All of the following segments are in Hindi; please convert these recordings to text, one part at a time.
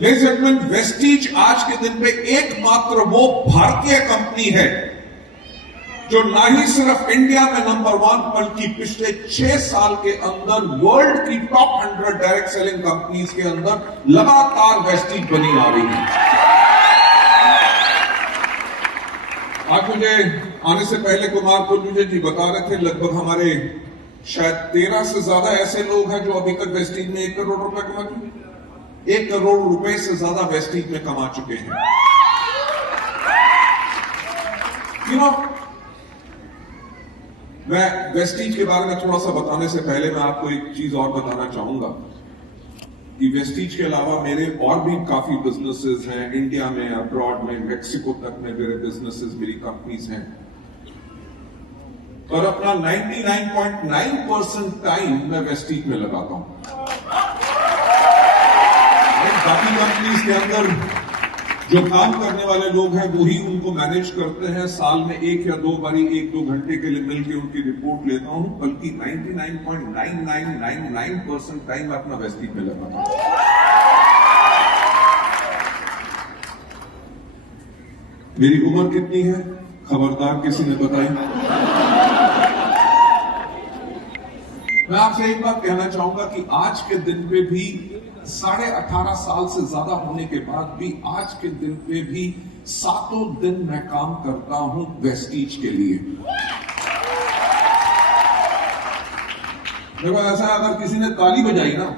लेडीज एंड जेंटलमैन, वेस्टीज आज के दिन पे एकमात्र वो भारतीय कंपनी है जो ना ही सिर्फ इंडिया में नंबर 1 बल्कि पिछले 6 साल के अंदर वर्ल्ड की टॉप 100 डायरेक्ट सेलिंग कंपनीज के अंदर लगातार वेस्टीज बनी आ रही है। आज मुझे आने से पहले कुमार कुलविजय जी बता रहे थे, लगभग हमारे शायद 13 से ज्यादा ऐसे लोग हैं जो अभी तक वेस्टीज में 1 करोड़ रुपए कमा चुके हैं। 1 करोड़ रुपए से ज्यादा वेस्टीज में कमा चुके हैं। मैं वेस्टीज के बारे में थोड़ा सा बताने से पहले मैं आपको एक चीज और बताना चाहूंगा कि वेस्टीज के अलावा मेरे और भी काफी बिजनेसेस हैं इंडिया में, अब्रॉड में, मेक्सिको तक में मेरे बिजनेसेस, मेरी कंपनीज हैं। और अपना 99.9% टाइम मैं वेस्टीज में लगाता हूं। बाकी कंपनीज के अंदर जो काम करने वाले लोग हैं वही उनको मैनेज करते हैं। साल में 1 या 2 बारी 1-2 घंटे के लिए मिलकर उनकी रिपोर्ट लेता हूं, बल्कि 99.9999% टाइम मैं अपना वेस्टीज में लगाता हूं। मेरी उम्र कितनी है खबरदार किसी ने बताई। मैं आपसे एक बात कहना चाहूंगा कि आज के दिन पे भी 18.5 साल से ज्यादा होने के बाद भी आज के दिन पे भी 7 दिन मैं काम करता हूं वेस्टीज के लिए। देखो ऐसा, अगर किसी ने ताली बजाई ना,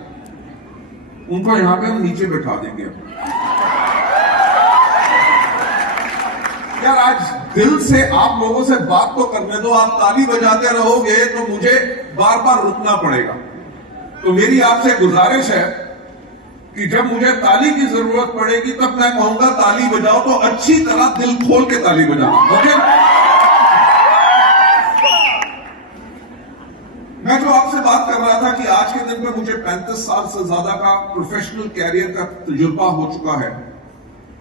उनको यहां पे हम नीचे बैठा देंगे। यार आज दिल से आप लोगों से बात तो करने दो, आप ताली बजाते रहोगे तो मुझे बार बार रुकना पड़ेगा। तो मेरी आपसे गुजारिश है कि जब मुझे ताली की जरूरत पड़ेगी तब मैं कहूंगा ताली बजाओ, तो अच्छी तरह दिल खोल के ताली बजाओ। ओके? मैं जो आपसे बात कर रहा था कि आज के दिन पे मुझे 35 साल से ज्यादा का प्रोफेशनल कैरियर का तजुर्बा हो चुका है।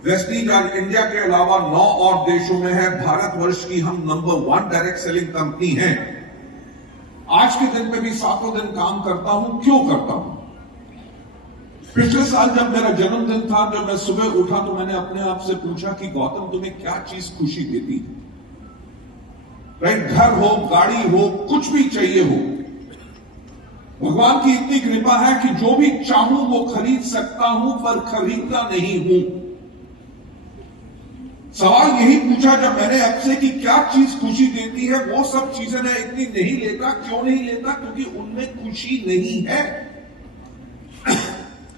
वेस्टीज आज इंडिया के अलावा 9 और देशों में है। भारतवर्ष की हम नंबर 1 डायरेक्ट सेलिंग कंपनी है। आज के दिन पे भी 7 दिन काम करता हूं। क्यों करता हूं? पिछले साल जब मेरा जन्मदिन था, जब मैं सुबह उठा तो मैंने अपने आप से पूछा कि गौतम तुम्हें क्या चीज खुशी देती है? राइट, घर हो, गाड़ी हो, कुछ भी चाहिए हो, भगवान की इतनी कृपा है कि जो भी चाहूं वो खरीद सकता हूं, पर खरीदता नहीं हूं। सवाल यही पूछा जब मैंने आपसे कि क्या चीज खुशी देती है। वो सब चीजें मैं इतनी नहीं लेता। क्यों नहीं लेता? क्योंकि उनमें खुशी नहीं है।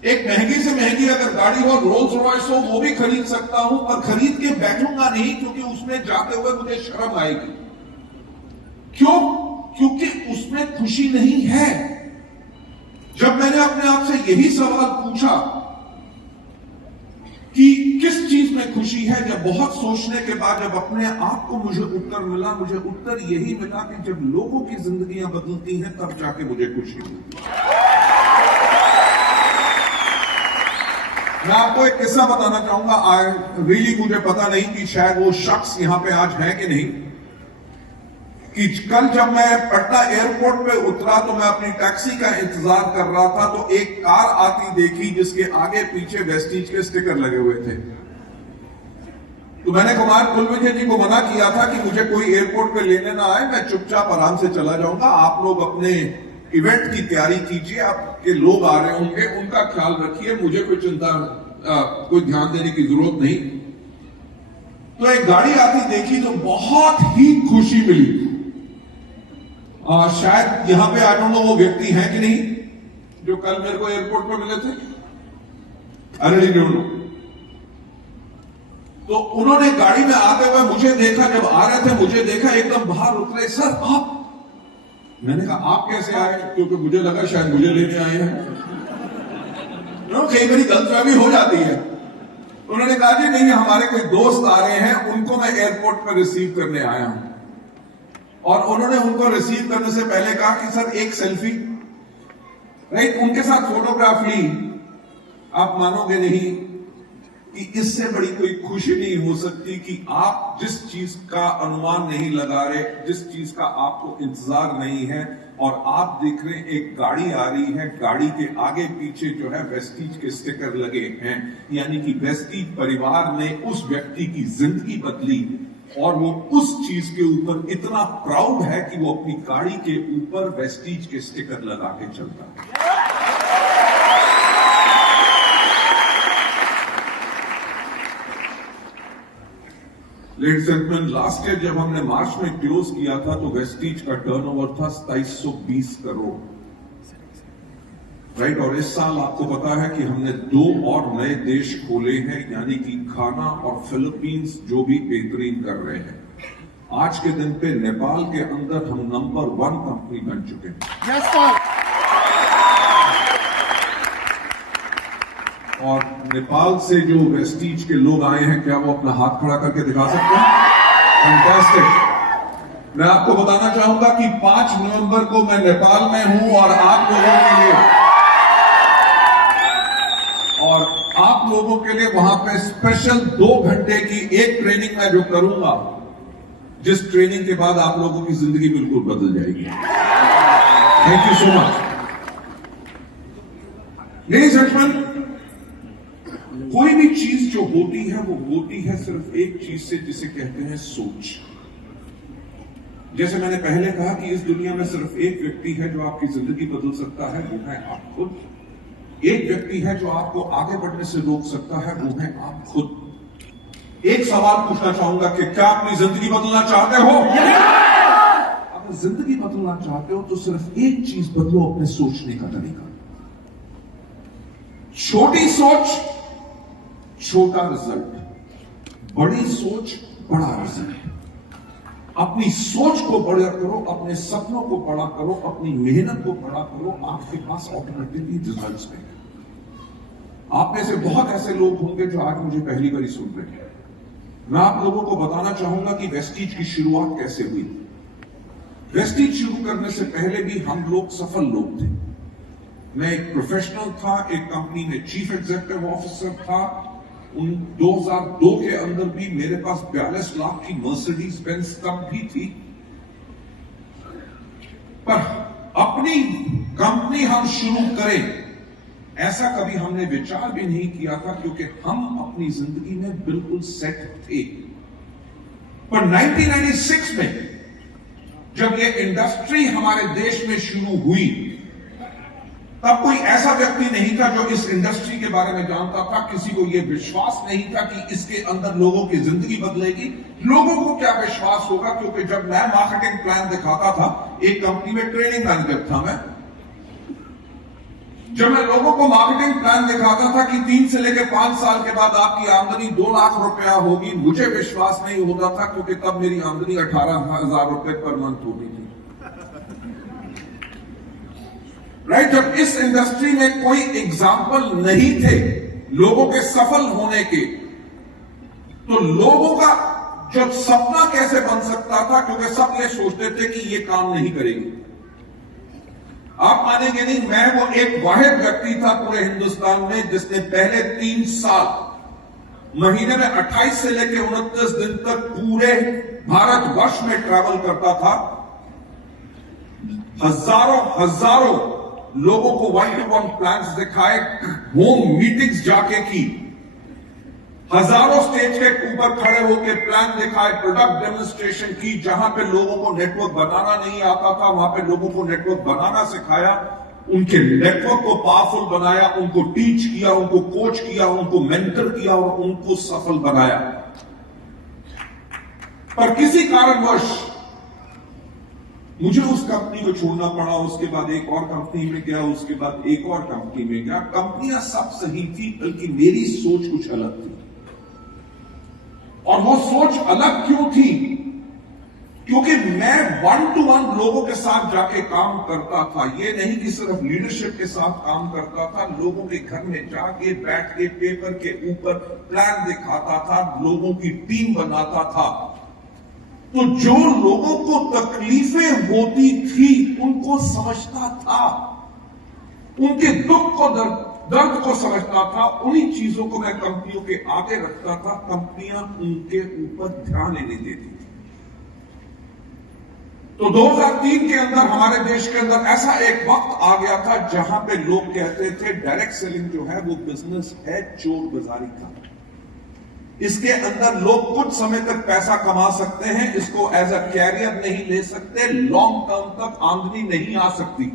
एक महंगी से महंगी अगर गाड़ी हो, रोल्स रॉयस हो, वो भी खरीद सकता हूं, पर खरीद के बैठूंगा नहीं, क्योंकि उसमें जाते हुए मुझे शर्म आएगी। क्यों? क्योंकि उसमें खुशी नहीं है। जब मैंने अपने आप से यही सवाल पूछा कि किस चीज में खुशी है, जब बहुत सोचने के बाद जब अपने आप को मुझे उत्तर मिला, मुझे उत्तर यही मिला कि जब लोगों की जिंदगियां बदलती हैं तब जाके मुझे खुशी मिलती है। मैं आपको एक किस्सा बताना चाहूंगा। मुझे पता नहीं कि शायद वो शख्स यहां पे आज है कि नहीं, कि कल जब मैं पटना एयरपोर्ट पे उतरा तो मैं अपनी टैक्सी का इंतजार कर रहा था, तो एक कार आती देखी जिसके आगे पीछे वेस्टीज के स्टिकर लगे हुए थे। तो मैंने कुमार कुलविजय जी को मना किया था कि मुझे कोई एयरपोर्ट पे लेने ना आए, मैं चुपचाप आराम से चला जाऊंगा। आप लोग अपने इवेंट की तैयारी कीजिए, आपके लोग आ रहे होंगे, उनका ख्याल रखिए, मुझे कोई चिंता कोई ध्यान देने की जरूरत नहीं। तो एक गाड़ी आती देखी तो बहुत ही खुशी मिली। शायद यहां पे आई डोंट नो वो व्यक्ति हैं कि नहीं जो कल मेरे को एयरपोर्ट पे मिले थे। अरे डोंट नो। तो उन्होंने गाड़ी में आते हुए मुझे देखा, जब आ रहे थे मुझे देखा, एकदम बाहर उतरे। सर आप? मैंने कहा आप कैसे आए? क्योंकि मुझे लगा शायद मुझे लेने आए हैं। कई बारी गलतफहमी हो जाती है। उन्होंने कहा जी नहीं, हमारे कोई दोस्त आ रहे हैं, उनको मैं एयरपोर्ट पर रिसीव करने आया हूं। और उन्होंने उनको रिसीव करने से पहले कहा कि सर एक सेल्फी। राइट, उनके साथ फोटोग्राफ ली। आप मानोगे नहीं कि इससे बड़ी कोई खुशी नहीं हो सकती कि आप जिस चीज का अनुमान नहीं लगा रहे, जिस चीज का आपको इंतजार नहीं है, और आप देख रहे हैं एक गाड़ी आ रही है, गाड़ी के आगे पीछे जो है वेस्टीज के स्टिकर लगे हैं, यानी कि वेस्टीज परिवार ने उस व्यक्ति की जिंदगी बदली और वो उस चीज के ऊपर इतना प्राउड है कि वो अपनी गाड़ी के ऊपर वेस्टीज के स्टिकर लगा के चलता है। Ladies and gentleman, last year जब हमने मार्च में क्लोज किया था तो वेस्टीज का टर्नओवर था 2720 करोड़, राइट। और इस साल आपको पता है कि हमने 2 और नए देश खोले हैं, यानी कि घाना और फिलीपींस, जो भी बेहतरीन कर रहे हैं। आज के दिन पे नेपाल के अंदर हम नंबर 1 कंपनी बन चुके हैं। yes, sir. और नेपाल से जो वेस्टीज के लोग आए हैं, क्या वो अपना हाथ खड़ा करके दिखा सकते हैं? फैंटास्टिक। मैं आपको बताना चाहूंगा कि 5 नवंबर को मैं नेपाल में हूं और आप लोगों के लिए वहां पे स्पेशल 2 घंटे की एक ट्रेनिंग मैं जो करूंगा, जिस ट्रेनिंग के बाद आप लोगों की जिंदगी बिल्कुल बदल जाएगी। Thank you so much. Ladies and gentleman, कोई भी चीज जो होती है वो होती है सिर्फ एक चीज से, जिसे कहते हैं सोच। जैसे मैंने पहले कहा कि इस दुनिया में सिर्फ एक व्यक्ति है जो आपकी जिंदगी बदल सकता है, वो है आप खुद। एक व्यक्ति है जो आपको आगे बढ़ने से रोक सकता है, वो है आप खुद। एक सवाल पूछना चाहूंगा कि क्या अपनी जिंदगी बदलना चाहते हो? अगर जिंदगी बदलना चाहते हो तो सिर्फ एक चीज बदलो, अपने सोचने का तरीका। छोटी सोच, छोटा रिजल्ट, बड़ी सोच, बड़ा रिजल्ट। अपनी सोच को बड़ा करो, अपने सपनों को बड़ा करो, अपनी मेहनत को बड़ा करो, आपके पास ऑटोमेटिकली रिजल्ट्स में। आप में से बहुत ऐसे लोग होंगे जो आज मुझे पहली बार सुन रहे हैं। मैं आप लोगों को बताना चाहूंगा कि वेस्टीज की शुरुआत कैसे हुई। वेस्टीज शुरू करने से पहले भी हम लोग सफल लोग थे। मैं एक प्रोफेशनल था, एक कंपनी में चीफ एग्जीक्यूटिव ऑफिसर था। 2002 के अंदर भी मेरे पास 42 लाख की मर्सिडीज बेंज तब भी थी। पर अपनी कंपनी हम शुरू करें, ऐसा कभी हमने विचार भी नहीं किया था, क्योंकि हम अपनी जिंदगी में बिल्कुल सेट थे। पर 1996 में जब ये इंडस्ट्री हमारे देश में शुरू हुई, तब कोई ऐसा व्यक्ति नहीं था जो इस इंडस्ट्री के बारे में जानता था। किसी को यह विश्वास नहीं था कि इसके अंदर लोगों की जिंदगी बदलेगी। लोगों को क्या विश्वास होगा, क्योंकि जब मैं मार्केटिंग प्लान दिखाता था, एक कंपनी में ट्रेनिंग मैनेजर था मैं, जब मैं लोगों को मार्केटिंग प्लान दिखाता था कि 3 से लेकर 5 साल के बाद आपकी आमदनी 2 लाख रुपया होगी, मुझे विश्वास नहीं होता था, क्योंकि तब मेरी आमदनी 18,000 रुपए पर मंथ होती थी। राइट। जब इस इंडस्ट्री में कोई एग्जाम्पल नहीं थे लोगों के सफल होने के, तो लोगों का जब सपना कैसे बन सकता था, क्योंकि सब ये सोचते थे कि ये काम नहीं करेगी। आप मानेंगे नहीं, मैं वो एक वाहिद व्यक्ति था पूरे हिंदुस्तान में जिसने पहले 3 साल महीने में 28 से लेकर 29 दिन तक पूरे भारतवर्ष में ट्रैवल करता था। हजारों लोगों को 1-to-1 प्लान्स दिखाए, होम मीटिंग्स जाके की, हजारों स्टेज के ऊपर खड़े होकर प्लान दिखाए, प्रोडक्ट डेमोन्स्ट्रेशन की। जहां पे लोगों को नेटवर्क बनाना नहीं आता था, वहां पे लोगों को नेटवर्क बनाना सिखाया, उनके नेटवर्क को पावरफुल बनाया, उनको टीच किया, उनको कोच किया, उनको मेंटर किया और उनको सफल बनाया। पर किसी कारणवश मुझे उस कंपनी को छोड़ना पड़ा। उसके बाद एक और कंपनी में गया, उसके बाद एक और कंपनी में गया। कंपनियां सब सही थी, बल्कि मेरी सोच कुछ अलग थी। और वो सोच अलग क्यों थी? क्योंकि मैं 1-to-1 लोगों के साथ जाके काम करता था। ये नहीं कि सिर्फ लीडरशिप के साथ काम करता था, लोगों के घर में जाके बैठ के पेपर के ऊपर प्लान दिखाता था, लोगों की टीम बनाता था। तो जो लोगों को तकलीफें होती थी उनको समझता था, उनके दुख को दर्द को समझता था, उन्हीं चीजों को मैं कंपनियों के आगे रखता था, कंपनियां उनके ऊपर ध्यान ही नहीं देती थी। तो 2003 के अंदर हमारे देश के अंदर ऐसा एक वक्त आ गया था जहां पे लोग कहते थे डायरेक्ट सेलिंग जो है वो बिजनेस है चोर बाजारी का। इसके अंदर लोग कुछ समय तक पैसा कमा सकते हैं, इसको एज अ कैरियर नहीं ले सकते, लॉन्ग टर्म तक आमदनी नहीं आ सकती।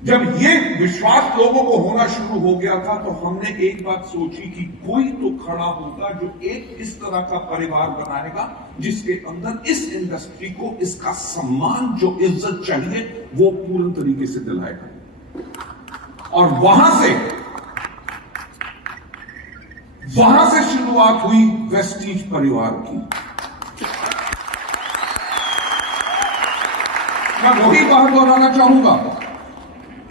जब ये विश्वास लोगों को होना शुरू हो गया था तो हमने एक बात सोची कि कोई तो खड़ा होगा जो एक इस तरह का परिवार बनाएगा जिसके अंदर इस इंडस्ट्री को इसका सम्मान, जो इज्जत चाहिए, वो पूर्ण तरीके से दिलाएगा। और वहां से शुरुआत हुई वेस्टीज परिवार की। मैं वही बात दोहराना चाहूंगा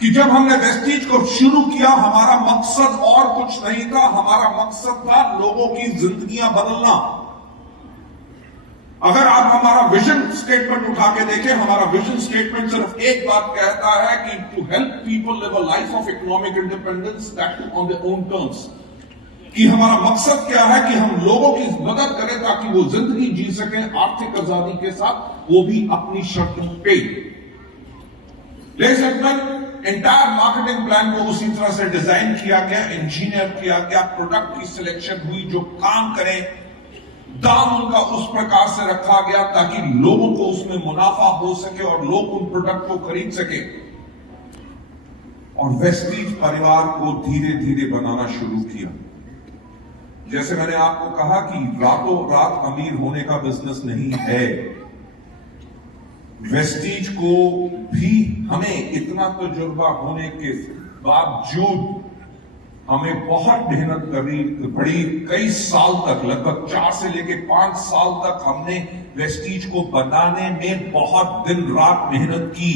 कि जब हमने वेस्टीज को शुरू किया, हमारा मकसद और कुछ नहीं था, हमारा मकसद था लोगों की जिंदगियां बदलना। अगर आप हमारा विजन स्टेटमेंट उठा के देखें, हमारा विजन स्टेटमेंट सिर्फ एक बात कहता है कि to help people live a life of economic independence that too on their own terms. कि हमारा मकसद क्या है कि हम लोगों की मदद करें ताकि वो जिंदगी जी सकें आर्थिक आजादी के साथ, वो भी अपनी शर्तों पे। लेकिन एंटायर मार्केटिंग प्लान को उसी तरह से डिजाइन किया गया, इंजीनियर किया गया, प्रोडक्ट की सिलेक्शन हुई जो काम करें, दाम उनका उस प्रकार से रखा गया ताकि लोगों को उसमें मुनाफा हो सके और लोग उन प्रोडक्ट को खरीद सके। और वेस्टीज परिवार को धीरे धीरे बनाना शुरू किया। जैसे मैंने आपको कहा कि रातों रात अमीर होने का बिजनेस नहीं है। वेस्टीज को भी हमें इतना तजुर्बा होने के बावजूद हमें बहुत मेहनत करनी पड़ी। कई साल तक, लगभग 4 से लेकर 5 साल तक हमने वेस्टीज को बनाने में बहुत दिन रात मेहनत की।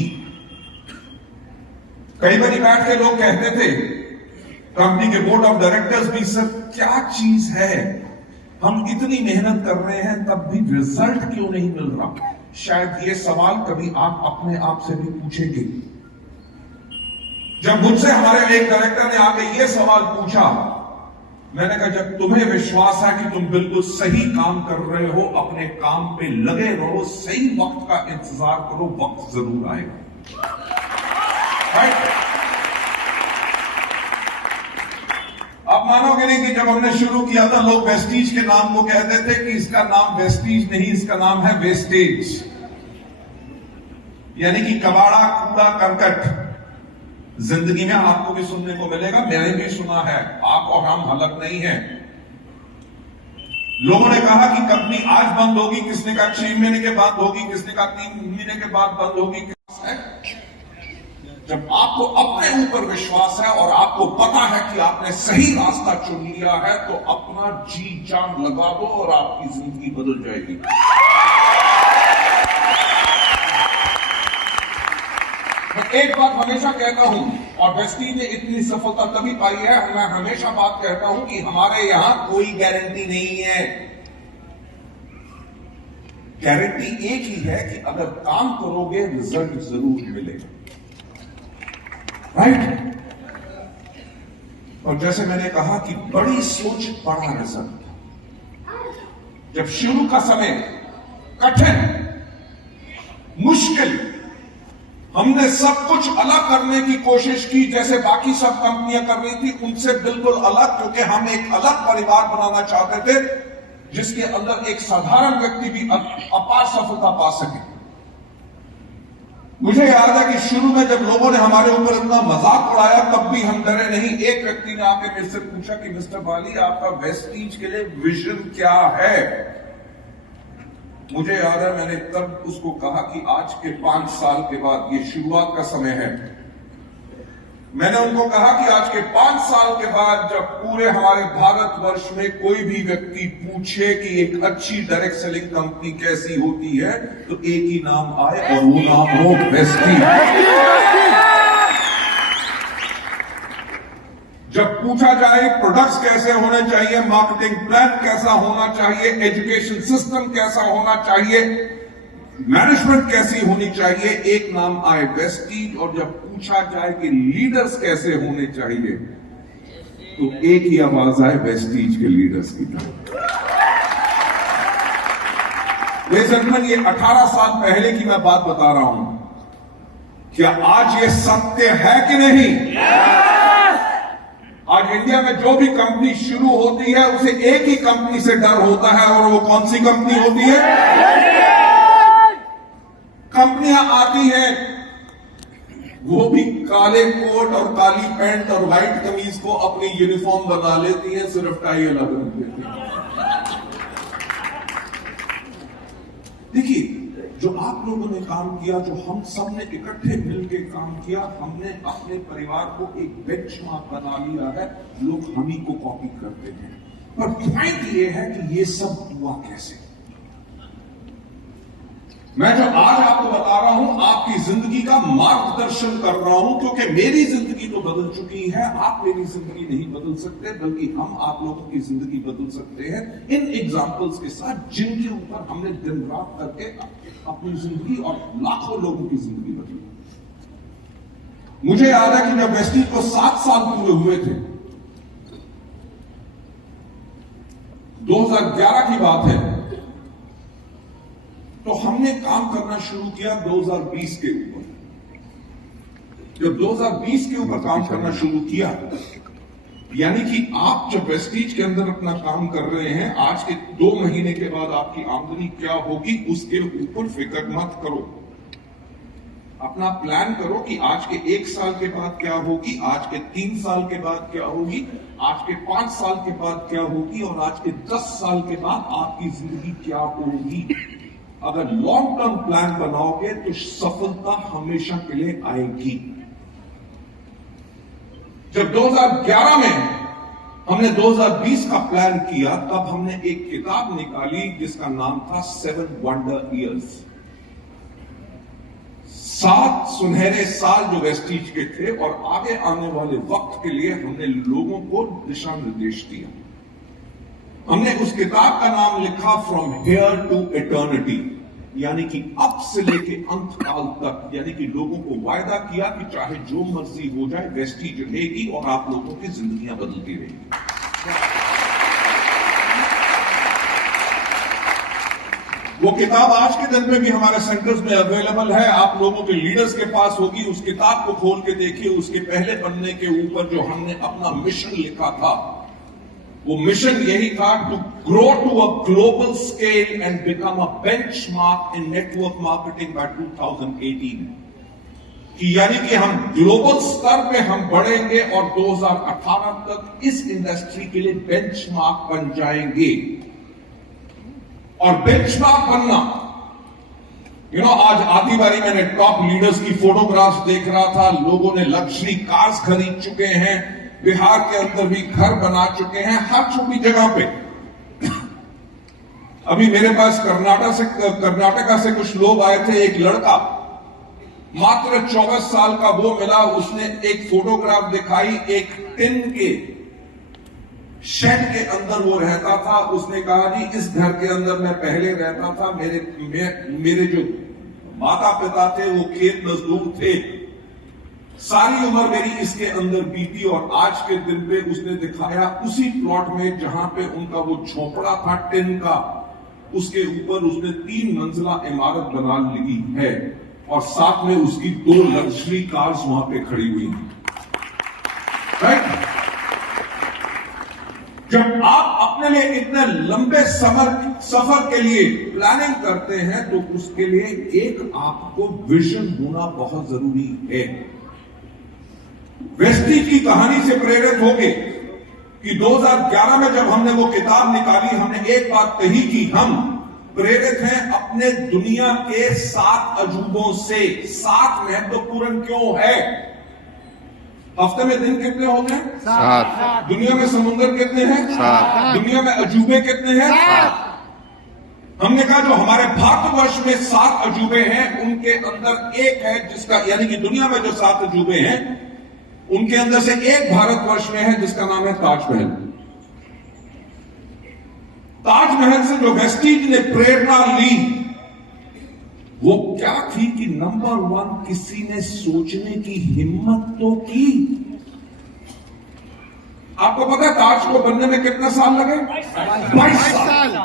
कई बार बैठ के लोग कहते थे, कंपनी के बोर्ड ऑफ डायरेक्टर्स भी, सर क्या चीज है, हम इतनी मेहनत कर रहे हैं तब भी रिजल्ट क्यों नहीं मिल रहा। शायद ये सवाल कभी आप अपने आप से भी पूछेंगे। जब मुझसे हमारे एक डायरेक्टर ने आके ये सवाल पूछा, मैंने कहा जब तुम्हें विश्वास है कि तुम बिल्कुल सही काम कर रहे हो, अपने काम पे लगे रहो, सही वक्त का इंतजार करो, वक्त जरूर आएगा। राइट? आप मानोगे नहीं कि जब हमने शुरू किया था लोग वेस्टीज के नाम को कहते थे कि इसका नाम वेस्टीज नहीं, इसका नाम है वेस्टेज, यानी कि कबाड़ा, कूड़ा करकट। जिंदगी में आपको भी सुनने को मिलेगा, मैंने भी सुना है, आप और हम अलग नहीं हैं। लोगों ने कहा कि कंपनी आज बंद होगी, किसने कहा 6 महीने के बाद होगी, किसने कहा 3 महीने के बाद बंद होगी। जब आपको अपने ऊपर विश्वास है और आपको पता है कि आपने सही रास्ता चुन लिया है, तो अपना जी जान लगा दो और आपकी जिंदगी बदल जाएगी। मैं एक बात हमेशा कहता हूं, और वेस्टीज ने इतनी सफलता तभी पाई है, मैं हमेशा बात कहता हूं कि हमारे यहां कोई गारंटी नहीं है। गारंटी एक ही है कि अगर काम करोगे रिजल्ट जरूर मिलेगा। राइट? और जैसे मैंने कहा कि बड़ी सोच बड़ा रिजल्ट। जब शुरू का समय कठिन, मुश्किल, हमने सब कुछ अलग करने की कोशिश की, जैसे बाकी सब कंपनियां कर रही थी, उनसे बिल्कुल अलग, क्योंकि हम एक अलग परिवार बनाना चाहते थे जिसके अंदर एक साधारण व्यक्ति भी अपार सफलता पा सके। मुझे याद है कि शुरू में जब लोगों ने हमारे ऊपर इतना मजाक उड़ाया तब भी हम डरे नहीं। एक व्यक्ति ने आके मेरे से पूछा कि मिस्टर बाली, आपका वेस्टीज के लिए विजन क्या है। मुझे याद है मैंने तब उसको कहा कि आज के 5 साल के बाद, ये शुरुआत का समय है, मैंने उनको कहा कि आज के 5 साल के बाद जब पूरे हमारे भारतवर्ष में कोई भी व्यक्ति पूछे कि एक अच्छी डायरेक्ट सेलिंग कंपनी कैसी होती है, तो एक ही नाम आए और वो नाम हो वेस्टीज। जब पूछा जाए प्रोडक्ट्स कैसे होने चाहिए, मार्केटिंग प्लान कैसा होना चाहिए, एजुकेशन सिस्टम कैसा होना चाहिए, मैनेजमेंट कैसी होनी चाहिए, एक नाम आए वेस्टीज, और जब पूछा जाए कि लीडर्स कैसे होने चाहिए तो एक ही आवाज आए वेस्टीज के लीडर्स की तरफ। ये 18 साल पहले की मैं बात बता रहा हूं। क्या आज ये सत्य है कि नहीं? आज इंडिया में जो भी कंपनी शुरू होती है उसे एक ही कंपनी से डर होता है, और वो कौन सी कंपनी होती है? कंपनियां आती हैं, वो भी काले कोट और काली पैंट और व्हाइट कमीज को अपनी यूनिफॉर्म बना लेती हैं, सिर्फ टाई अलग रख देती हैं। देखिए, जो आप लोगों ने काम किया, जो हम सब ने इकट्ठे मिलकर काम किया, हमने अपने परिवार को एक बेंचमार्क बना लिया है। लोग हम ही को कॉपी करते हैं, पर पॉइंट ये है कि ये सब हुआ कैसे। मैं जो आज आपको बता रहा हूं, आपकी जिंदगी का मार्गदर्शन कर रहा हूं, क्योंकि मेरी जिंदगी तो बदल चुकी है। आप मेरी जिंदगी नहीं बदल सकते, बल्कि हम आप लोगों की जिंदगी बदल सकते हैं इन एग्जाम्पल्स के साथ, जिनके ऊपर हमने दिन रात करके अपनी जिंदगी और लाखों लोगों की जिंदगी बदली। मुझे याद है कि जब वेस्टीज को 7 साल पूरे हुए थे, 2011 की बात है, तो हमने काम करना शुरू किया 2020 के ऊपर। जब 2020 के ऊपर काम करना शुरू किया, यानी कि आप जब वेस्टीज के अंदर अपना काम कर रहे हैं, आज के 2 महीने के बाद आपकी आमदनी क्या होगी उसके ऊपर फिक्र मत करो। अपना प्लान करो कि आज के 1 साल के बाद क्या होगी, आज के 3 साल के बाद क्या होगी, आज के 5 साल के बाद क्या होगी, और आज के 10 साल के बाद आपकी जिंदगी क्या होगी। अगर लॉन्ग टर्म प्लान बनाओगे तो सफलता हमेशा के लिए आएगी। जब 2011 में हमने 2020 का प्लान किया, तब हमने एक किताब निकाली जिसका नाम था 7 वंडर ईयर्स। 7 सुनहरे साल जो वेस्टीज के थे, और आगे आने वाले वक्त के लिए हमने लोगों को दिशा निर्देश दिया। हमने उस किताब का नाम लिखा फ्रॉम हियर टू इटर्निटी, यानी कि अब से लेके अंत काल तक। यानी कि लोगों को वायदा किया कि चाहे जो मर्जी हो जाए, वेस्टीज रहेगी और आप लोगों की जिंदगियां बदलती रहेगी। वो किताब आज के दिन में भी हमारे सेंटर्स में अवेलेबल है, आप लोगों के लीडर्स के पास होगी। उस किताब को खोल के देखिए, उसके पहले पन्ने के ऊपर जो हमने अपना मिशन लिखा था, वो मिशन यही था, to grow to a global scale and become a benchmark in network marketing by 2018। कि यानी कि हम ग्लोबल स्तर पे हम बढ़ेंगे और 2018 तक इस इंडस्ट्री के लिए बेंचमार्क बन जाएंगे। और बेंचमार्क बनना, आज आधी बारी मैंने टॉप लीडर्स की फोटोग्राफ्स देख रहा था। लोगों ने लग्जरी कार्स खरीद चुके हैं, बिहार के अंदर भी घर बना चुके हैं, हर छोटी जगह पे। अभी मेरे पास कर्नाटका से कुछ लोग आए थे। एक लड़का मात्र 24 साल का वो मिला, उसने एक फोटोग्राफ दिखाई, एक टिन के शेड के अंदर वो रहता था। उसने कहा जी, इस घर के अंदर मैं पहले रहता था, मेरे जो माता पिता थे वो खेत मजदूर थे, सारी उम्र मेरी इसके अंदर बीती। और आज के दिन पे उसने दिखाया उसी प्लॉट में जहां पे उनका वो झोपड़ा था टिन का, उसके ऊपर उसने 3 मंजिला इमारत बना ली है, और साथ में उसकी 2 लग्जरी कार्स वहां पे खड़ी हुई हैं। राइट? जब आप अपने लिए इतने लंबे सफर के लिए प्लानिंग करते हैं, तो उसके लिए एक आपको विजन होना बहुत जरूरी है। वेस्टीज की कहानी से प्रेरित होके कि 2011 में जब हमने वो किताब निकाली, हमने एक बात कही कि हम प्रेरित हैं अपने दुनिया के 7 अजूबों से। 7 महत्वपूर्ण क्यों है? हफ्ते में दिन कितने होते हैं? 7। दुनिया में समुद्र कितने हैं? 7। दुनिया में अजूबे कितने हैं? 7। हमने कहा जो हमारे भारतवर्ष में 7 अजूबे हैं, उनके अंदर एक है जिसका, यानी कि दुनिया में जो 7 अजूबे हैं उनके अंदर से एक भारतवर्ष में है जिसका नाम है ताजमहल। ताजमहल से जो वेस्टीज ने प्रेरणा ली, वो क्या थी कि नंबर 1 किसी ने सोचने की हिम्मत तो की। आपको पता है ताज को बनने में कितना साल लगे? 22 साल।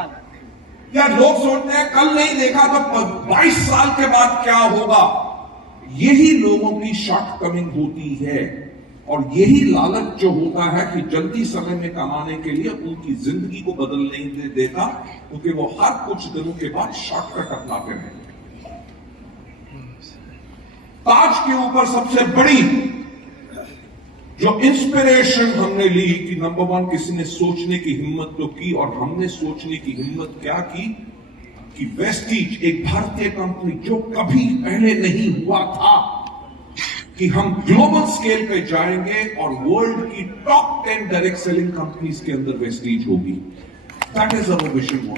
या लोग सोचते हैं कल नहीं देखा तो 22 साल के बाद क्या होगा। यही लोगों की शॉर्टकमिंग होती है और यही लालच जो होता है कि जल्दी समय में कमाने के लिए उनकी जिंदगी को बदल नहीं देता, क्योंकि वो हर कुछ दिनों के बाद शॉर्टकट अपनाते हैं। ताज के ऊपर सबसे बड़ी जो इंस्पिरेशन हमने ली कि नंबर 1 किसी ने सोचने की हिम्मत तो की, और हमने सोचने की हिम्मत क्या की कि वेस्टीज एक भारतीय कंपनी जो कभी पहले नहीं हुआ था कि हम ग्लोबल स्केल पे जाएंगे और वर्ल्ड की टॉप 10 डायरेक्ट सेलिंग कंपनीज के अंदर वेस्टीज होगी। That is our vision.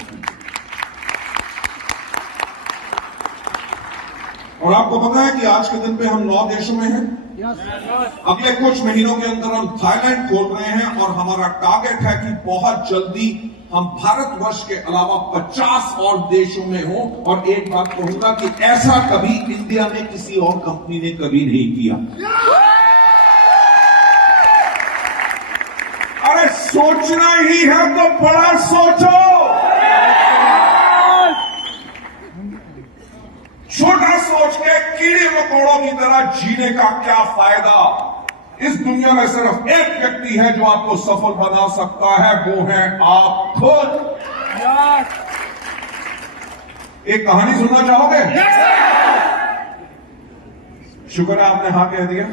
और आपको पता है कि आज के दिन पे हम 9 देशों में हैं। अगले कुछ महीनों के अंदर हम थाईलैंड खोल रहे हैं और हमारा टारगेट है कि बहुत जल्दी हम भारतवर्ष के अलावा 50 और देशों में हो। और एक बात कहूंगा कि ऐसा कभी इंडिया में किसी और कंपनी ने कभी नहीं किया। अरे सोचना ही है तो बड़ा सोचो। छोटा सोच के कीड़े मकोड़ों की तरह जीने का क्या फायदा। इस दुनिया में सिर्फ एक व्यक्ति है जो आपको सफल बना सकता है, वो है आप खुद। एक कहानी सुनना चाहोगे? शुक्र है आपने हाँ कह दिया,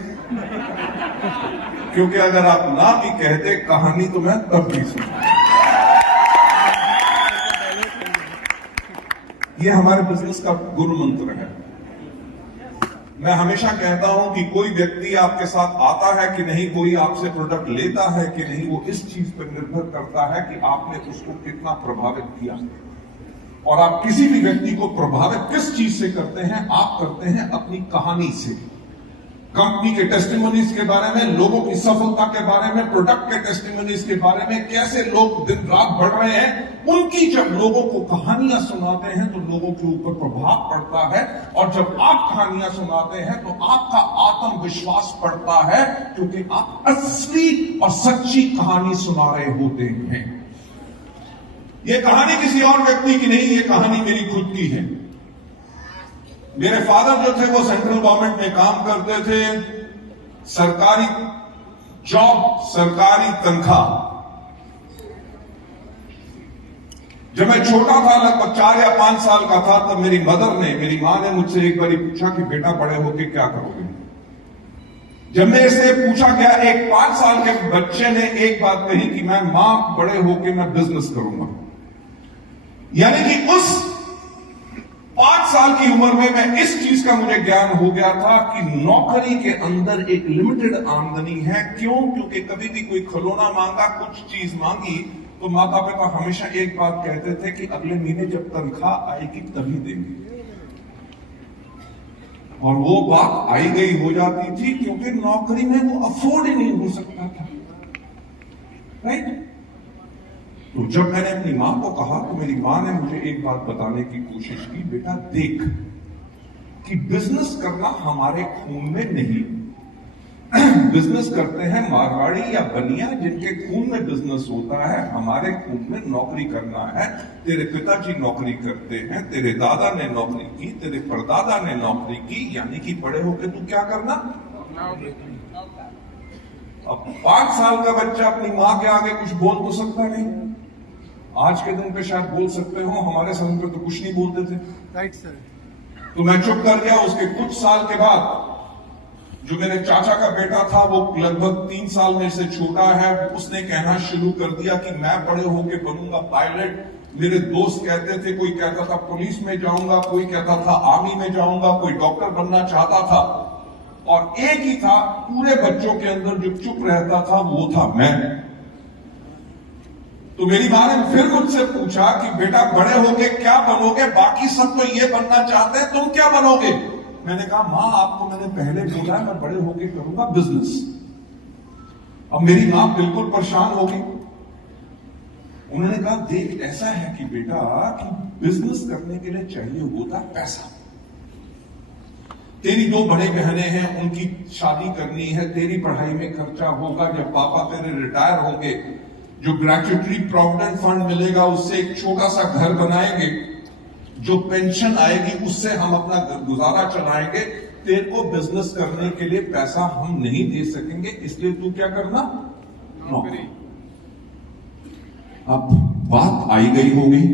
क्योंकि अगर आप ना भी कहते कहानी तो मैं तब भी सुनता। ये हमारे बिजनेस का गुरु मंत्र है। मैं हमेशा कहता हूं कि कोई व्यक्ति आपके साथ आता है कि नहीं, कोई आपसे प्रोडक्ट लेता है कि नहीं, वो इस चीज पर निर्भर करता है कि आपने उसको कितना प्रभावित किया। और आप किसी भी व्यक्ति को प्रभावित किस चीज से करते हैं? आप करते हैं अपनी कहानी से। कंपनी के टेस्टिमोनीज के बारे में, लोगों की सफलता के बारे में, प्रोडक्ट के टेस्टिमोनीज के बारे में, कैसे लोग दिन रात बढ़ रहे हैं, उनकी जब लोगों को कहानियां सुनाते हैं तो लोगों के ऊपर प्रभाव पड़ता है। और जब आप कहानियां सुनाते हैं तो आपका आत्मविश्वास बढ़ता है, क्योंकि आप असली और सच्ची कहानी सुना रहे होते हैं। ये कहानी किसी और व्यक्ति की नहीं, ये कहानी मेरी खुद की है। मेरे फादर जो थे वो सेंट्रल गवर्नमेंट में काम करते थे, सरकारी जॉब, सरकारी तनख्वाह। जब मैं छोटा था, लगभग 4 या 5 साल का था, तब मेरी मां ने मुझसे एक बार पूछा कि बेटा बड़े होके क्या करोगे। जब मैं इसे पूछा गया, एक 5 साल के बच्चे ने एक बात कही कि मैं मां बड़े होके मैं बिजनेस करूंगा। यानी कि उस 5 साल की उम्र में मैं इस चीज का मुझे ज्ञान हो गया था कि नौकरी के अंदर एक लिमिटेड आमदनी है। क्यों? क्योंकि कभी भी कोई खिलौना मांगा, कुछ चीज मांगी, तो माता पिता हमेशा एक बात कहते थे कि अगले महीने जब तनख्वाह आएगी तभी देंगे। और वो बात आई गई हो जाती थी, क्योंकि नौकरी में वो अफोर्ड ही नहीं हो सकता था। राइट? तो जब मैंने अपनी मां को कहा तो मेरी मां ने मुझे एक बात बताने की कोशिश की, बेटा देख कि बिजनेस करना हमारे खून में नहीं। बिजनेस करते हैं मारवाड़ी या बनिया, जिनके खून में बिजनेस होता है। हमारे खून में नौकरी करना है। तेरे पिताजी नौकरी करते हैं, तेरे दादा ने नौकरी की, तेरे परदादा ने नौकरी की, यानी कि बड़े होकर तू क्या करना? अब 5 साल का बच्चा अपनी मां के आगे कुछ बोल तो सकता नहीं। आज के दिन पे शायद बोल सकते हो, हमारे समय पे तो कुछ नहीं बोलते थे। Right sir. तो मैं चुप कर गया। उसके कुछ साल के बाद जो मेरे चाचा का बेटा था, वो लगभग 3 साल में से छोटा है, उसने कहना शुरू कर दिया कि मैं बड़े होके बनूंगा पायलट। मेरे दोस्त कहते थे, कोई कहता था पुलिस में जाऊंगा, कोई कहता था आर्मी में जाऊंगा, कोई डॉक्टर बनना चाहता था। और एक ही था पूरे बच्चों के अंदर जो चुप रहता था, वो था मैं। तो मेरी मां ने फिर मुझसे पूछा कि बेटा बड़े होके क्या बनोगे? बाकी सब तो ये बनना चाहते हैं, तुम क्या बनोगे? मैंने कहा मां आपको मैंने पहले बोला मैं बड़े होके करूंगा बिजनेस। अब मेरी मां बिल्कुल परेशान हो गई। उन्होंने कहा देख ऐसा है कि बेटा कि बिजनेस करने के लिए चाहिए होता पैसा। तेरी दो बड़े बहनें हैं, उनकी शादी करनी है, तेरी पढ़ाई में खर्चा होगा, जब पापा तेरे रिटायर होंगे जो ग्रेच्युटरी प्रोविडेंट फंड मिलेगा उससे एक छोटा सा घर बनाएंगे, जो पेंशन आएगी उससे हम अपना गुजारा चलाएंगे। तेरे को बिजनेस करने के लिए पैसा हम नहीं दे सकेंगे, इसलिए तू क्या करना, नौकरी। अब बात आई गई होगी।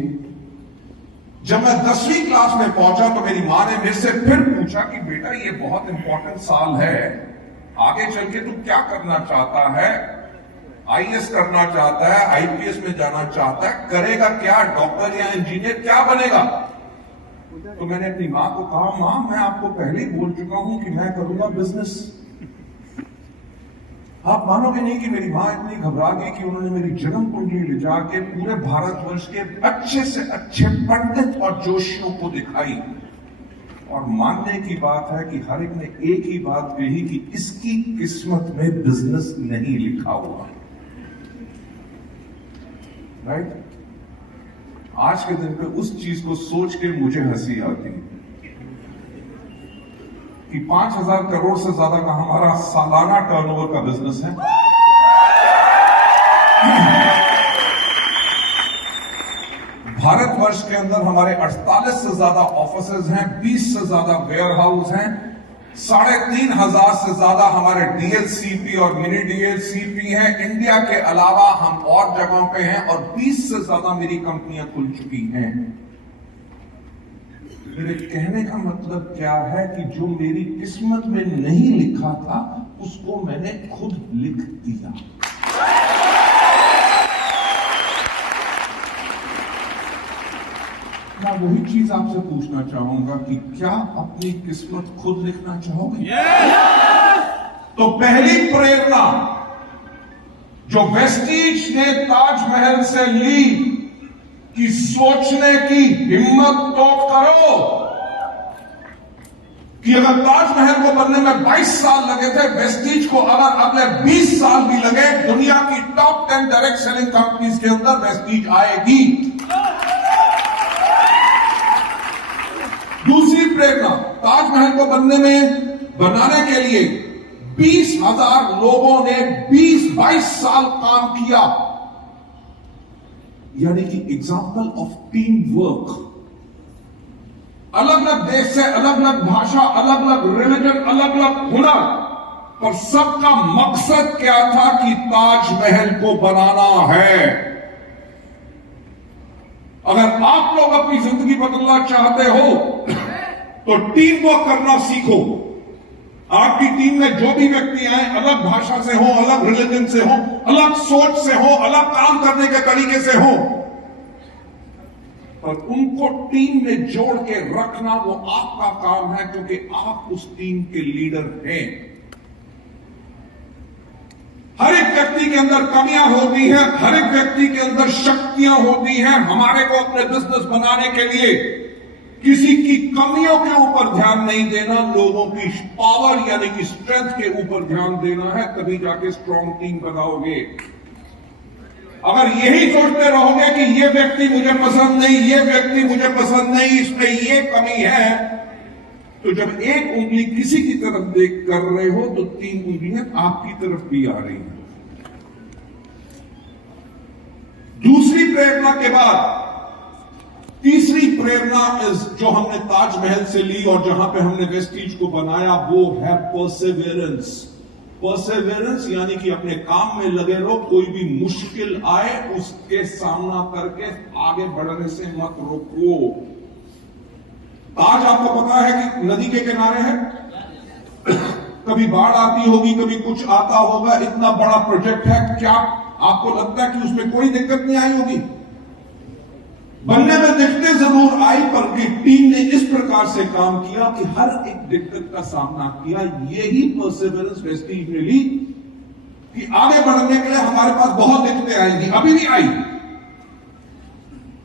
जब मैं 10वीं क्लास में पहुंचा तो मेरी मां ने मेरे से फिर पूछा कि बेटा ये बहुत इंपॉर्टेंट साल है, आगे चल के तू क्या करना चाहता है, आईएएस करना चाहता है, आईपीएस में जाना चाहता है, करेगा क्या, डॉक्टर या इंजीनियर क्या बनेगा। तो मैंने अपनी मां को कहा, मां मैं आपको पहले ही बोल चुका हूं कि मैं करूंगा बिजनेस। आप मानोगे नहीं कि मेरी मां इतनी घबरा गई कि उन्होंने मेरी जन्म कुंडली ले जाके पूरे भारतवर्ष के अच्छे से अच्छे पंडित और जोशियों को दिखाई, और मानने की बात है कि हर एक ने एक ही बात कही कि इसकी किस्मत में बिजनेस नहीं लिखा हुआ। राइट? आज के दिन पे उस चीज को सोच के मुझे हंसी आती है कि 5,000 करोड़ से ज्यादा का हमारा सालाना टर्नओवर का बिजनेस है। भारतवर्ष के अंदर हमारे 48 से ज्यादा ऑफिसेज हैं, 20 से ज्यादा वेयर हाउस हैं, 3,500 से ज्यादा हमारे डीएलसीपी और मिनी डीएलसीपी हैं। इंडिया के अलावा हम और जगहों पे हैं और 20 से ज्यादा मेरी कंपनियां खुल चुकी हैं। मेरे कहने का मतलब क्या है कि जो मेरी किस्मत में नहीं लिखा था उसको मैंने खुद लिख दिया। मैं वही चीज आपसे पूछना चाहूंगा कि क्या अपनी किस्मत खुद लिखना चाहोगे? तो पहली प्रेरणा जो वेस्टीज ने ताजमहल से ली कि सोचने की हिम्मत तो करो कि अगर ताजमहल को बनने में 22 साल लगे थे, वेस्टीज को अगर अगले 20 साल भी लगे, दुनिया की टॉप 10 डायरेक्ट सेलिंग कंपनीज के अंदर वेस्टीज आएगी। दूसरी प्रेरणा, ताजमहल को बनाने के लिए 20,000 लोगों ने 20-22 साल काम किया, यानी कि एग्जाम्पल ऑफ टीम वर्क। अलग अलग देश से, अलग अलग भाषा, अलग अलग रिलीजन, अलग अलग हुनर, पर सबका मकसद क्या था कि ताजमहल को बनाना है। अगर आप लोग अपनी जिंदगी बदलना चाहते हो तो टीम वर्क करना सीखो। आपकी टीम में जो भी व्यक्ति आए, अलग भाषा से हो, अलग रिलीजन से हो, अलग सोच से हो, अलग काम करने के तरीके से हो, पर उनको टीम में जोड़ के रखना वो आपका काम है, क्योंकि आप उस टीम के लीडर हैं। हर एक व्यक्ति के अंदर कमियां होती हैं, हर एक व्यक्ति के अंदर शक्तियां होती हैं। हमारे को अपने बिजनेस बनाने के लिए किसी की कमियों के ऊपर ध्यान नहीं देना, लोगों की पावर यानी कि स्ट्रेंथ के ऊपर ध्यान देना है, तभी जाके स्ट्रांग टीम बनाओगे। अगर यही सोचते रहोगे कि ये व्यक्ति मुझे पसंद नहीं, ये व्यक्ति मुझे पसंद नहीं, इसमें ये कमी है, तो जब एक उंगली किसी की तरफ देख कर रहे हो तो 3 उंगलियां आपकी तरफ भी आ रही हैं। दूसरी प्रेरणा के बाद तीसरी प्रेरणा जो हमने ताजमहल से ली और जहां पे हमने वेस्टीज को बनाया, वो है परसेवेरेंस। परसेवेरेंस यानी कि अपने काम में लगे रहो, कोई भी मुश्किल आए उसके सामना करके आगे बढ़ने से मत रोको। ताज आपको पता है कि नदी के किनारे है, कभी बाढ़ आती होगी, कभी कुछ आता होगा, इतना बड़ा प्रोजेक्ट है, क्या आपको लगता है कि उसमें कोई दिक्कत नहीं आई होगी? बनने में दिक्कतें जरूर आई, पर टीम ने इस प्रकार से काम किया कि हर एक दिक्कत का सामना किया। यही परसेवरेंस वेस्टीज ने ली कि आगे बढ़ने के लिए हमारे पास बहुत दिक्कतें आएंगी, अभी भी आई।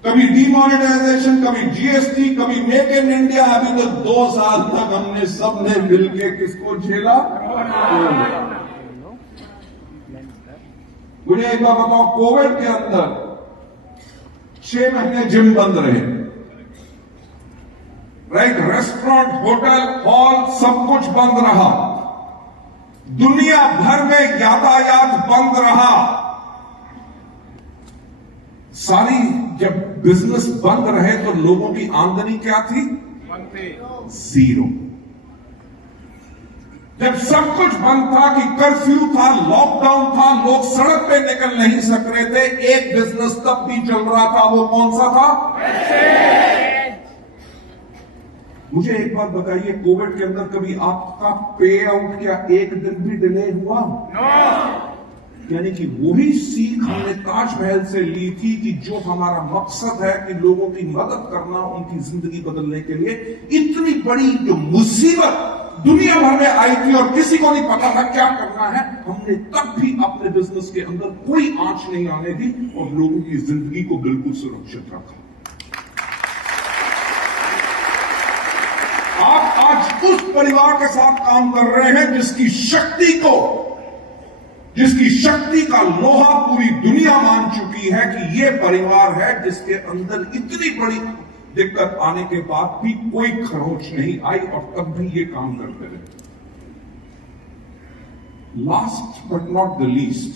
कभी डीमोनेटाइजेशन, कभी जीएसटी, कभी मेक इन इंडिया। अभी तो 2 साल तक हमने सबने मिलकर किसको झेला? मुझे एक बार बताओ, कोविड के अंदर 6 महीने जिम बंद रहे, राइट? रेस्टोरेंट, होटल, हॉल सब कुछ बंद रहा, दुनिया भर में यातायात बंद रहा। सारी जब बिजनेस बंद रहे तो लोगों की आमदनी क्या थी? जीरो। जब सब कुछ बंद था कि कर्फ्यू था, लॉकडाउन था, लोग सड़क पे निकल नहीं सक रहे थे, एक बिजनेस तब भी चल रहा था। वो कौन सा था? मुझे एक बात बताइए, कोविड के अंदर कभी आपका पे आउट क्या एक दिन भी डिले हुआ? यानी कि वही सीख हमने ताजमहल से ली थी कि जो हमारा मकसद है कि लोगों की मदद करना, उनकी जिंदगी बदलने के लिए, इतनी बड़ी जो मुसीबत दुनिया भर में आई थी और किसी को नहीं पता था क्या करना है, हमने तब भी अपने बिजनेस के अंदर कोई आंच नहीं आने दी और लोगों की जिंदगी को बिल्कुल सुरक्षित रखा। आप आज उस परिवार के साथ काम कर रहे हैं जिसकी शक्ति का लोहा पूरी दुनिया मान चुकी है कि ये परिवार है जिसके अंदर इतनी बड़ी दिक्कत आने के बाद भी कोई खरोच नहीं आई और तब भी ये काम करते रहे। Last but not the least,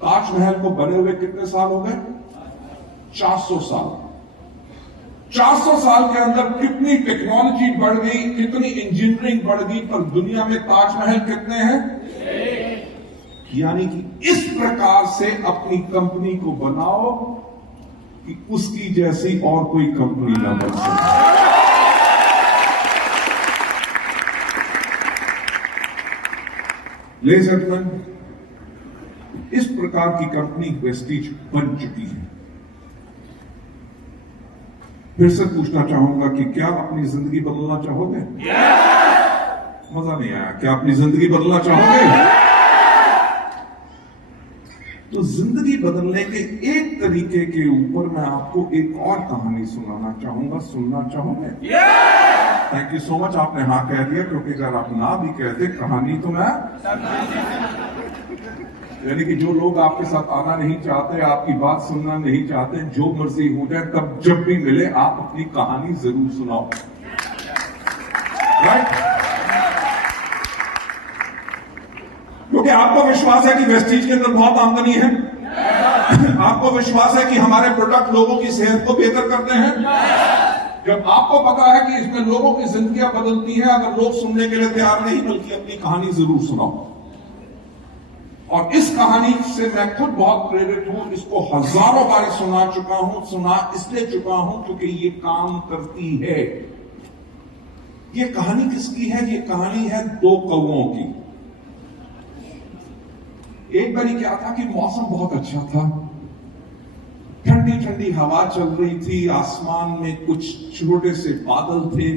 Taj Mahal को बने हुए कितने साल हो गए? 400 साल। 400 साल के अंदर कितनी टेक्नोलॉजी बढ़ गई, कितनी इंजीनियरिंग बढ़ गई, पर दुनिया में ताजमहल कितने हैं? यानी कि इस प्रकार से अपनी कंपनी को बनाओ कि उसकी जैसी और कोई कंपनी ना बन सके। लेडीज एंड जेंटलमैन, इस प्रकार की कंपनी वेस्टीज बन चुकी है। फिर से पूछना चाहूंगा कि क्या अपनी जिंदगी बदलना चाहोगे? मजा नहीं आया। क्या अपनी जिंदगी बदलना चाहोगे? तो जिंदगी बदलने के एक तरीके के ऊपर मैं आपको एक और कहानी सुनाना चाहूंगा। सुनना चाहोगे? Thank you so much. आपने हाँ कह दिया, क्योंकि अगर आप ना भी कहते कहानी तो मैं, यानी कि जो लोग आपके साथ आना नहीं चाहते, आपकी बात सुनना नहीं चाहते, जो मर्जी हो जाए, तब जब भी मिले आप अपनी कहानी जरूर सुनाओ। राइट? क्योंकि आपको विश्वास है कि वेस्टीज के अंदर बहुत आमदनी है, आपको विश्वास है कि हमारे प्रोडक्ट लोगों की सेहत को बेहतर करते हैं। जब आपको पता है कि इसमें लोगों की जिंदगियां बदलती हैं, अगर लोग सुनने के लिए तैयार नहीं, बल्कि अपनी कहानी जरूर सुनाओ। और इस कहानी से मैं खुद बहुत प्रेरित हूं, इसको हजारों बार सुना इसलिए चुका हूं क्योंकि ये काम करती है। ये कहानी किसकी है? ये कहानी है दो कौवों की। एक बारी क्या था कि मौसम बहुत अच्छा था, ठंडी ठंडी हवा चल रही थी, आसमान में कुछ छोटे से बादल थे,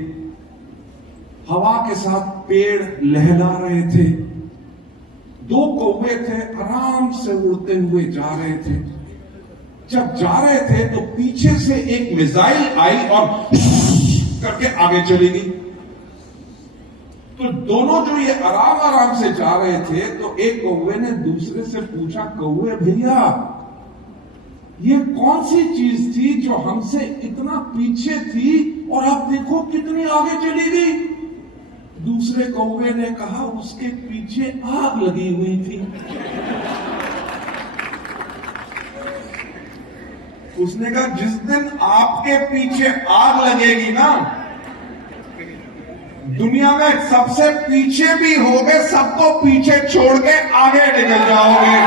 हवा के साथ पेड़ लहरा रहे थे। दो कौवे थे, आराम से उड़ते हुए जा रहे थे। जब जा रहे थे तो पीछे से एक मिसाइल आई और करके आगे चली गई। तो दोनों जो ये आराम से जा रहे थे, तो एक कौवे ने दूसरे से पूछा, कौवे भैया, ये कौन सी चीज थी जो हमसे इतना पीछे थी और आप देखो कितनी आगे चली गई? दूसरे कौवे ने कहा, उसके पीछे आग लगी हुई थी। उसने कहा, जिस दिन आपके पीछे आग लगेगी ना, दुनिया में सबसे पीछे भी होगे, सबको पीछे छोड़ के आगे निकल जाओगे।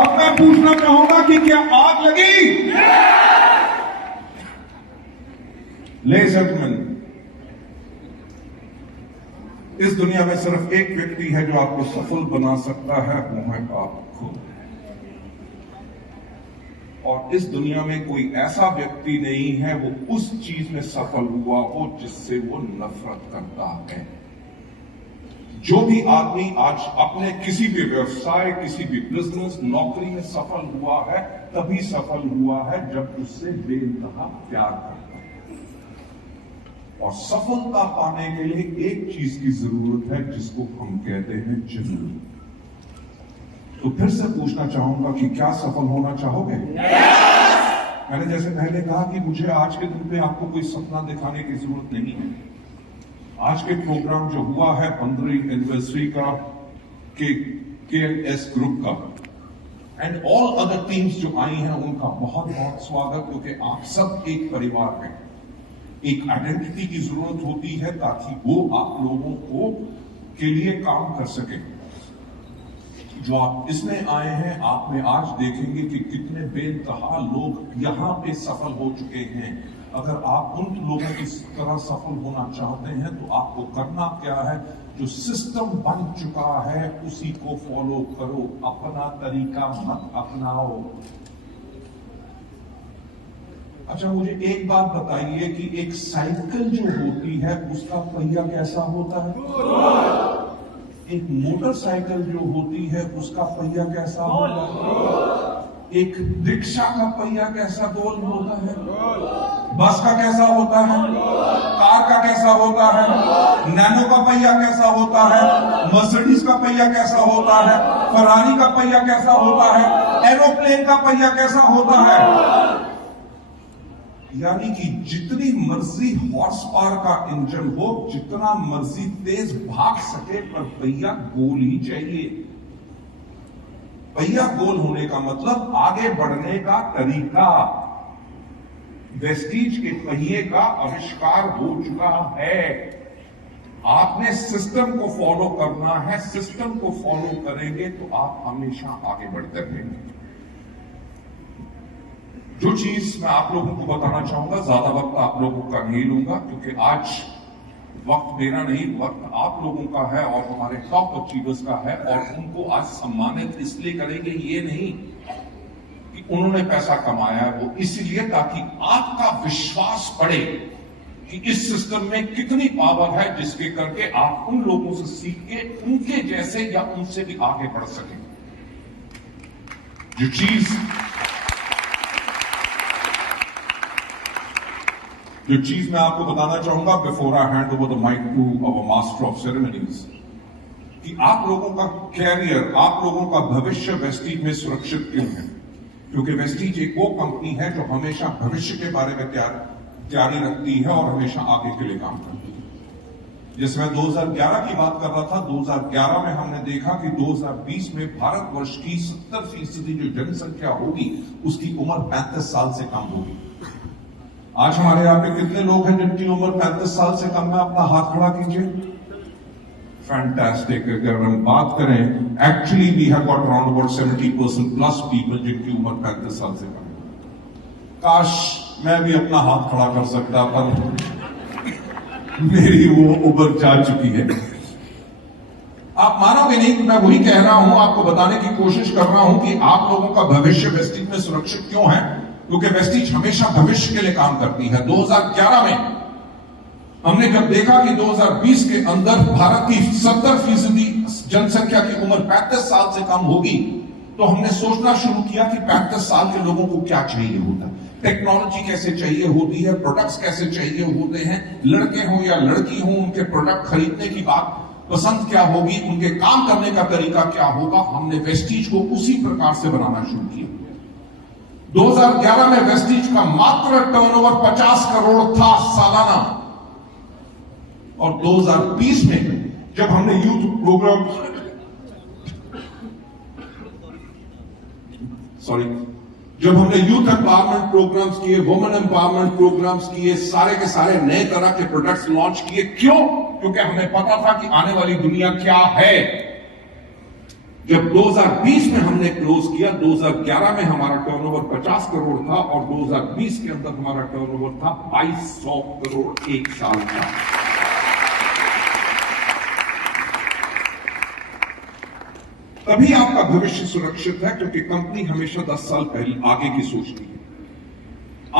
अब मैं पूछना चाहूंगा कि क्या आग लगी? लेडीज एंड जेंटलमैन, इस दुनिया में सिर्फ एक व्यक्ति है जो आपको सफल बना सकता है, वो है आप खुद। और इस दुनिया में कोई ऐसा व्यक्ति नहीं है वो उस चीज में सफल हुआ हो जिससे वो नफरत करता है। जो भी आदमी आज अपने किसी भी व्यवसाय, किसी भी बिजनेस, नौकरी में सफल हुआ है, तभी सफल हुआ है जब उससे बेइंतहा प्यार करता है। और सफलता पाने के लिए एक चीज की जरूरत है जिसको हम कहते हैं जुनून। तो फिर से पूछना चाहूंगा कि क्या सफल होना चाहोगे? मैंने जैसे पहले कहा कि मुझे आज के दिन पे आपको कोई सपना दिखाने की जरूरत नहीं है। आज के प्रोग्राम जो हुआ है 15वीं एनिवर्सरी का KNS ग्रुप का एंड ऑल अदर टीम्स जो आई हैं उनका बहुत बहुत स्वागत, क्योंकि आप सब एक परिवार हैं। एक आइडेंटिटी की जरूरत होती है ताकि वो आप लोगों को के लिए काम कर सके। जो आप इसमें आए हैं, आप में आज देखेंगे कि कितने बेइंतहा लोग यहां पे सफल हो चुके हैं। अगर आप उन लोगों की तरह सफल होना चाहते हैं तो आपको करना क्या है, जो सिस्टम बन चुका है उसी को फॉलो करो, अपना तरीका मत अपनाओ। अच्छा, मुझे एक बात बताइए कि एक साइकिल जो होती है उसका पहिया कैसा होता है? एक मोटरसाइकिल जो होती है उसका पहिया कैसा होता है? एक रिक्शा का पहिया कैसा गोल होता है? बस का कैसा होता है? कार का कैसा होता है? नैनो का पहिया कैसा होता है? मर्सिडीज का पहिया कैसा होता है? फरारी का पहिया कैसा होता है? एरोप्लेन का पहिया कैसा होता है? यानी कि जितनी मर्जी हॉर्स पावर का इंजन हो, जितना मर्जी तेज भाग सके, पर पहिया गोल ही चाहिए। पहिया गोल होने का मतलब आगे बढ़ने का तरीका। वेस्टीज के पहिए का आविष्कार हो चुका है। आपने सिस्टम को फॉलो करना है। सिस्टम को फॉलो करेंगे तो आप हमेशा आगे बढ़ते रहेंगे। जो चीज मैं आप लोगों को बताना चाहूंगा, ज्यादा वक्त आप लोगों का नहीं लूंगा, क्योंकि आज वक्त मेरा नहीं, वक्त आप लोगों का है और हमारे टॉप अचीवर्स का है। और उनको आज सम्मानित इसलिए करेंगे, ये नहीं कि उन्होंने पैसा कमाया है, वो इसलिए ताकि आपका विश्वास बढ़े कि इस सिस्टम में कितनी पावर है, जिसके करके आप उन लोगों से सीख के उनके जैसे या उनसे भी आगे बढ़ सकें। जो चीज मैं आपको बताना चाहूंगा before I hand over the mic to our master of ceremonies, कि आप लोगों का कैरियर, आप लोगों का भविष्य वेस्टीज में सुरक्षित क्यों है? क्योंकि वेस्टीज एक वो कंपनी है जो हमेशा भविष्य के बारे में तैयारी रखती है और हमेशा आगे के लिए काम करती है। जैसे मैं 2011 की बात कर रहा था, 2011 में हमने देखा कि 2020 में भारतवर्ष की 70% जो जनसंख्या होगी उसकी उम्र 35 साल से कम होगी। आज हमारे यहाँ पे कितने लोग हैं जिनकी उम्र 35 साल से कम है? अपना हाथ खड़ा कीजिए। फैंटास्टिक। अगर हम बात करें, actually we have got around about 70% plus people जिनकी उम्र 35 साल से कम है। काश मैं भी अपना हाथ खड़ा कर सकता, पर मेरी वो उम्र जा चुकी है। आप मानोगे नहीं कि मैं वही कह रहा हूं, आपको बताने की कोशिश कर रहा हूं कि आप लोगों का भविष्य वेस्टीज में सुरक्षित क्यों है, क्योंकि वेस्टीज हमेशा भविष्य के लिए काम करती है। 2011 में हमने जब देखा कि 2020 के अंदर भारत की 70% जनसंख्या की उम्र 35 साल से कम होगी, तो हमने सोचना शुरू किया कि 35 साल के लोगों को क्या चाहिए होता है, टेक्नोलॉजी कैसे चाहिए होती है, प्रोडक्ट्स कैसे चाहिए होते हैं, लड़के हो या लड़की हो उनके प्रोडक्ट खरीदने की बात पसंद क्या होगी, उनके काम करने का तरीका क्या होगा। हमने वेस्टीज को उसी प्रकार से बनाना शुरू किया। 2011 में वेस्टीज का मात्र टर्नओवर 50 करोड़ था सालाना, और 2020 में जब हमने यूथ प्रोग्राम जब हमने यूथ एम्पावरमेंट प्रोग्राम्स किए, वुमेन एम्पावरमेंट प्रोग्राम्स किए, सारे के सारे नए तरह के प्रोडक्ट्स लॉन्च किए। क्यों? क्योंकि हमें पता था कि आने वाली दुनिया क्या है। जब 2020 में हमने क्लोज किया, 2011 में हमारा टर्नओवर 50 करोड़ था और 2020 के अंदर हमारा टर्नओवर था 2200 करोड़ एक साल का। तभी आपका भविष्य सुरक्षित है, क्योंकि कंपनी हमेशा 10 साल पहले आगे की सोचती है।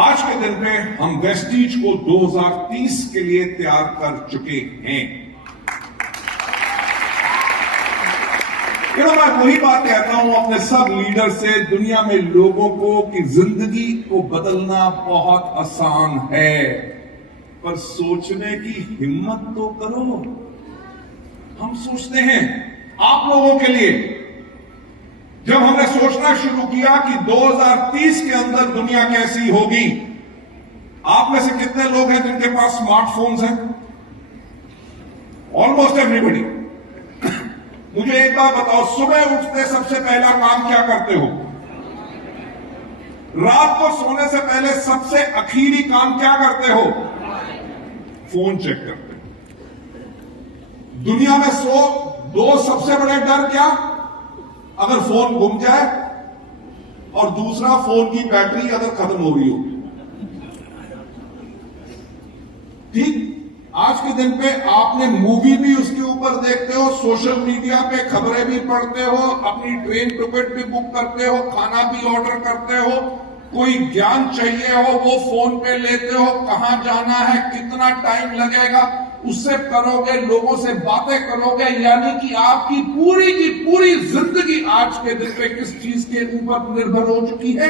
आज के दिन में हम वेस्टीज को 2030 के लिए तैयार कर चुके हैं। मैं वही बात कहता हूं अपने सब लीडर से, दुनिया में लोगों को कि जिंदगी को बदलना बहुत आसान है, पर सोचने की हिम्मत तो करो। हम सोचते हैं आप लोगों के लिए, जब हमने सोचा सोचना शुरू किया कि 2030 के अंदर दुनिया कैसी होगी। आप में से कितने लोग हैं जिनके पास स्मार्टफोन्स हैं? Almost everybody. मुझे एक बात बताओ, सुबह उठते सबसे पहला काम क्या करते हो? रात को सोने से पहले सबसे आखिरी काम क्या करते हो? फोन चेक करते हो। दुनिया में दो सबसे बड़े डर क्या? अगर फोन गुम जाए, और दूसरा फोन की बैटरी अगर खत्म हो गई हो। ठीक, आज के दिन पे आपने मूवी भी उसके ऊपर देखते हो, सोशल मीडिया पे खबरें भी पढ़ते हो, अपनी ट्रेन टिकट भी बुक करते हो, खाना भी ऑर्डर करते हो, कोई ज्ञान चाहिए हो वो फोन पे लेते हो, कहां जाना है, कितना टाइम लगेगा, उससे करोगे, लोगों से बातें करोगे। यानी कि आपकी पूरी की पूरी जिंदगी आज के दिन पे किस चीज के ऊपर निर्भर हो चुकी है?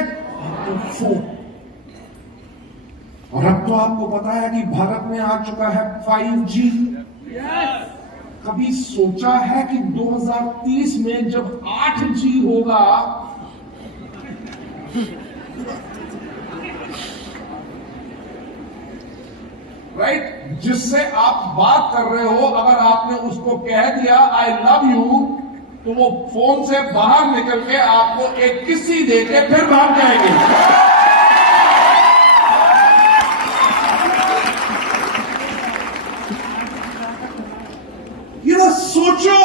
फोन। और अब तो आपको पता है कि भारत में आ चुका है 5G। कभी सोचा है कि 2030 में जब 8G होगा, राइट, जिससे आप बात कर रहे हो, अगर आपने उसको कह दिया आई लव यू, तो वो फोन से बाहर निकल के आपको एक किस्सी देके फिर भाग जाएंगे। सोचो,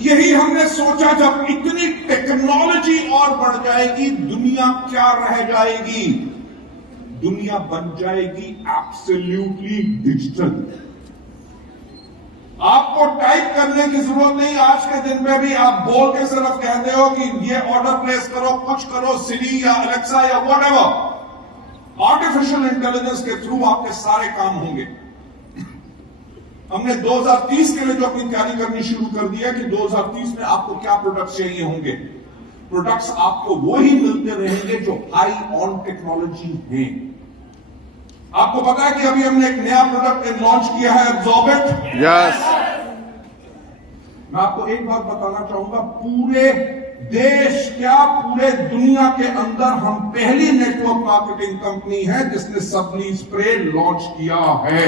यही हमने सोचा जब इतनी टेक्नोलॉजी और बढ़ जाएगी, दुनिया क्या रह जाएगी? दुनिया बन जाएगी एब्सोल्युटली डिजिटल। आपको टाइप करने की जरूरत नहीं। आज के दिन में भी आप बोल के सिर्फ कहते हो कि ये ऑर्डर प्लेस करो, कुछ करो, सिरी या अलेक्सा या व्हाटएवर। आर्टिफिशियल इंटेलिजेंस के थ्रू आपके सारे काम होंगे। हमने 2030 के लिए जो अपनी तैयारी करनी शुरू कर दी है कि 2030 में आपको क्या प्रोडक्ट्स चाहिए होंगे। प्रोडक्ट्स आपको वो ही मिलते रहेंगे जो हाई ऑन टेक्नोलॉजी हैं। आपको पता है कि अभी हमने एक नया प्रोडक्ट लॉन्च किया है, एब्जॉर्बेंट। यस। मैं आपको एक बात बताना चाहूंगा, पूरे देश क्या पूरे दुनिया के अंदर हम पहली नेटवर्क मार्केटिंग कंपनी है जिसने सबली स्प्रे लॉन्च किया है।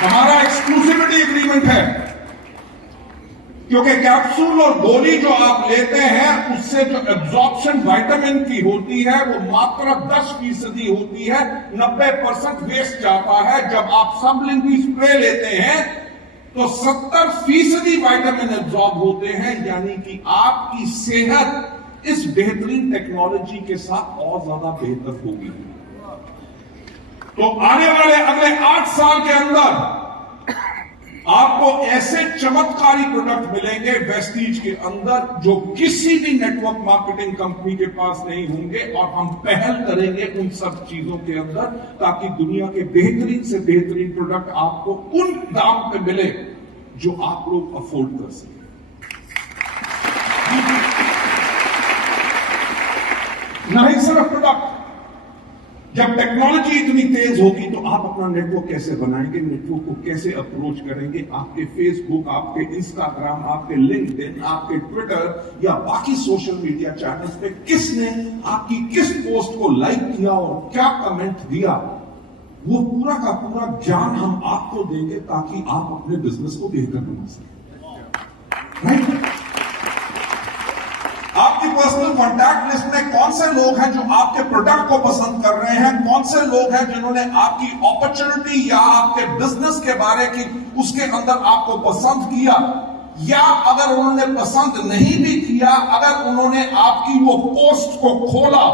हमारा एक्सक्लूसिविटी एग्रीमेंट है, क्योंकि कैप्सूल और गोली जो आप लेते हैं उससे जो एब्जॉर्प्शन विटामिन की होती है वो मात्र 10% होती है, 90% वेस्ट जाता है। जब आप सबलिंगुअल स्प्रे लेते हैं तो 70% विटामिन एब्जॉर्ब होते हैं। यानी कि आपकी सेहत इस बेहतरीन टेक्नोलॉजी के साथ और ज्यादा बेहतर होगी। तो आने वाले अगले 8 साल के अंदर आपको ऐसे चमत्कारी प्रोडक्ट मिलेंगे वेस्टीज के अंदर जो किसी भी नेटवर्क मार्केटिंग कंपनी के पास नहीं होंगे, और हम पहल करेंगे उन सब चीजों के अंदर ताकि दुनिया के बेहतरीन से बेहतरीन प्रोडक्ट आपको उन दाम पे मिले जो आप लोग अफोर्ड कर सकें। नहीं सिर्फ प्रोडक्ट, जब टेक्नोलॉजी इतनी तेज होगी तो आप अपना नेटवर्क कैसे बनाएंगे, नेटवर्क को कैसे अप्रोच करेंगे। आपके फेसबुक, आपके इंस्टाग्राम, आपके लिंक्डइन, आपके ट्विटर या बाकी सोशल मीडिया चैनल्स पे किसने आपकी किस पोस्ट को लाइक किया और क्या कमेंट दिया, वो पूरा का पूरा ज्ञान हम आपको देंगे ताकि आप अपने बिजनेस को बेहतर बना सकें। राइट? आपकी पर्सनल कॉन्टैक्ट लिस्ट में कौन से लोग हैं जो आपके प्रोडक्ट को पसंद कर रहे हैं, कौन से लोग हैं जिन्होंने आपकी अपॉर्चुनिटी या आपके बिजनेस के बारे की उसके अंदर आपको पसंद किया, या अगर उन्होंने पसंद नहीं भी किया, अगर उन्होंने आपकी वो पोस्ट को खोला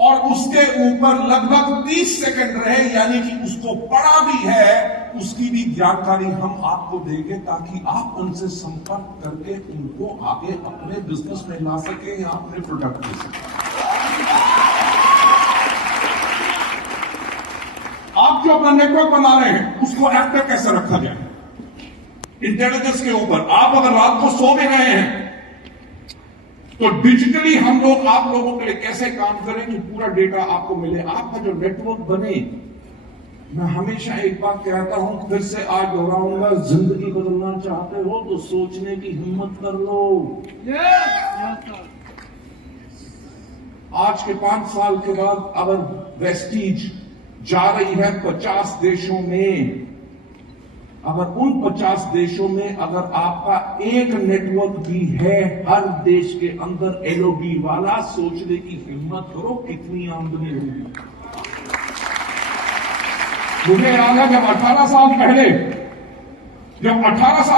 और उसके ऊपर लगभग 30 सेकंड रहे, यानी कि उसको पढ़ा भी है, उसकी भी जानकारी हम आपको देंगे ताकि आप उनसे संपर्क करके उनको आगे अपने बिजनेस में ला सके या अपने प्रोडक्ट दे सके। आप जो अपना नेटवर्क बना रहे हैं उसको एक्टिव कैसे रखा जाए, इंटेलिजेंस के ऊपर। आप अगर रात को सो भी रहे हैं तो डिजिटली हम लोग आप लोगों के लिए कैसे काम करें कि पूरा डेटा आपको मिले, आपका जो नेटवर्क बने मैं हमेशा एक बात कहता हूं, फिर से आज दोहराऊंगा, जिंदगी बदलना चाहते हो तो सोचने की हिम्मत कर लो। आज के 5 साल के बाद अगर वेस्टीज जा रही है 50 देशों में, अगर उन 50 देशों में अगर आपका एक नेटवर्क भी है हर देश के अंदर एलओबी वाला, सोचने की हिम्मत करो कितनी आमदनी होगी। मुझे याद है जब 18 साल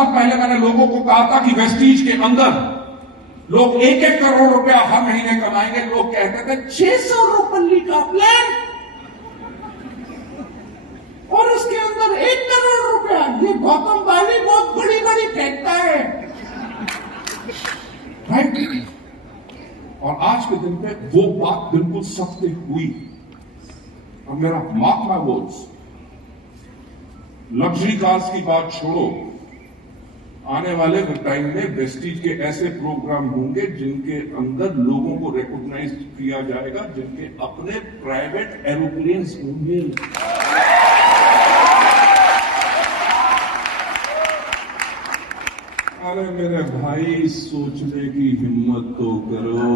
पहले मैंने लोगों को कहा था कि वेस्टीज के अंदर लोग 1-1 करोड़ रुपया हर महीने कमाएंगे, लोग कहते थे 600 रुपये का प्लान और उसके अंदर 1 करोड़ रुपया, ये गौतम बाली बहुत बड़ी बड़ी फेंकता है, राइट? और आज के दिन पे वो बात बिल्कुल सत्य हुई। और मेरा mark my words, luxury cars की बात छोड़ो, आने वाले टाइम में वेस्टीज के ऐसे प्रोग्राम होंगे जिनके अंदर लोगों को रिकॉग्नाइज किया जाएगा, जिनके अपने प्राइवेट एरोप्लेन्स होंगे। अरे मेरे भाई, सोचने की हिम्मत तो करो।